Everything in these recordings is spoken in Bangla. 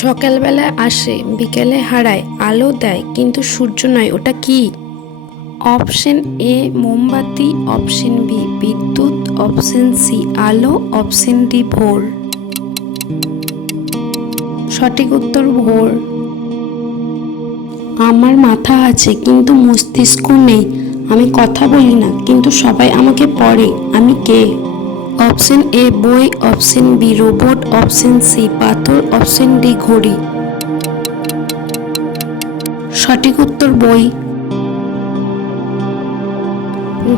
সকালবেলা আসে, বিকেলে হারায়, আলো দেয়, কিন্তু সূর্য নয়, ওটা কি? অপশন এ, মোমবাতি, অপশন বি, বিদ্যুৎ, অপশন সি, আলো, অপশন ডি, ভোর। সঠিক উত্তর ভোর। আমার মাথা আছে, কিন্তু মস্তিষ্ক নেই। আমি কথা বলি না, কিন্তু সবাই আমাকে পড়ে। আমি কে? অপশন এ বই, option B robot, option C পাথর, অপশন ডি ঘড়ি। সঠিক উত্তর বই।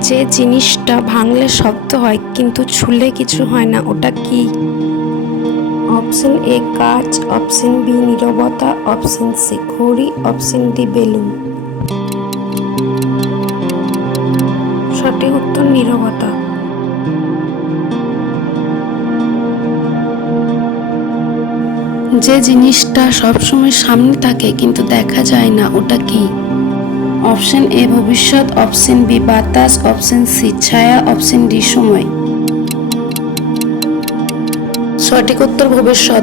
যে জিনিসটা ভাঙলে শব্দ হয় কিন্তু ছুলে কিছু হয় না, ওটা কি? অপশন এ কাচ, অপশন বি নীরবতা, অপশন সি ঘড়ি, অপশন ডি বেলুন। সঠিক উত্তর নীরবতা। যে জিনিসটা সবসময় সামনে থাকে কিন্তু দেখা যায় না, ওটা কি? অপশন এ, ভবিষ্যৎ, অপশন বি, বাতাস, অপশন সি, ছায়া, অপশন ডি, সময়। সঠিক উত্তর ভবিষ্যৎ।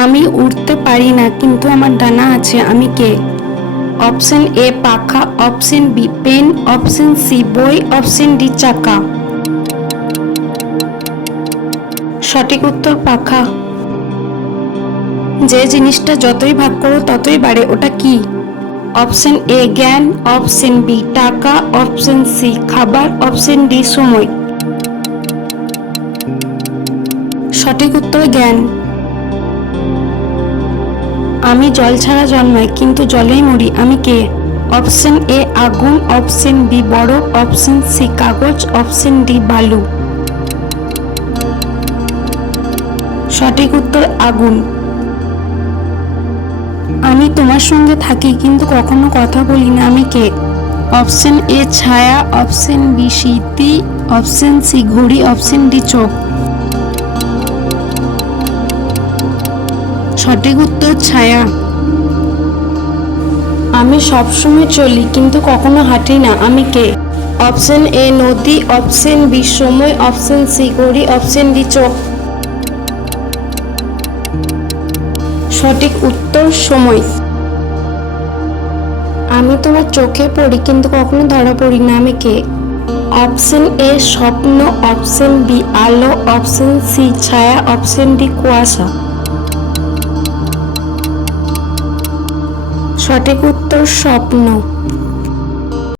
আমি উঠতে পারি না, কিন্তু আমার ডানা আছে, আমি কে? অপশন এ, পাখা, option B, pen, option C, বই, অপশন ডি, চাকা। সঠিক উত্তর পাখা। যে জিনিসটা যতই ভাগ করো, ততই বাড়ে। ওটা কি? অপশন এ, জ্ঞান। অপশন বি, টাকা। অপশন সি, খাবার। অপশন ডি, সময়। সঠিক উত্তর জ্ঞান। আমি জল ছাড়া জন্মাই কিন্তু জলেই মরি। আমি কে? অপশন এ, আগুন। অপশন বি, বরফ। অপশন সি, কাগজ। অপশন ডি, বালু। সঠিক উত্তর আগুন। আমি তোমার সঙ্গে থাকি, কিন্তু কখনো কথা বলি না। আমি কে? অপশন এ ছায়া, অপশন বি স্মৃতি, অপশন সি ঘড়ি, অপশন ডি চোখ। সঠিক উত্তর ছায়া। আমি সবসময় চলি, কিন্তু কখনো হাঁটি না। আমি কে? অপশন এ নদী, অপশন বি সময়, অপশন সি ঘড়ি, অপশন ডি চোখ। সঠিক উত্তর, সময়। আমি তোমার চোখে পড়ি, কিন্তু কখনো ধরা পড়ি না আমি কে অপশন এ, স্বপ্ন। অপশন বি, আলো। অপশন সি, ছায়া। অপশন ডি, কুয়াশা। সঠিক উত্তর, স্বপ্ন।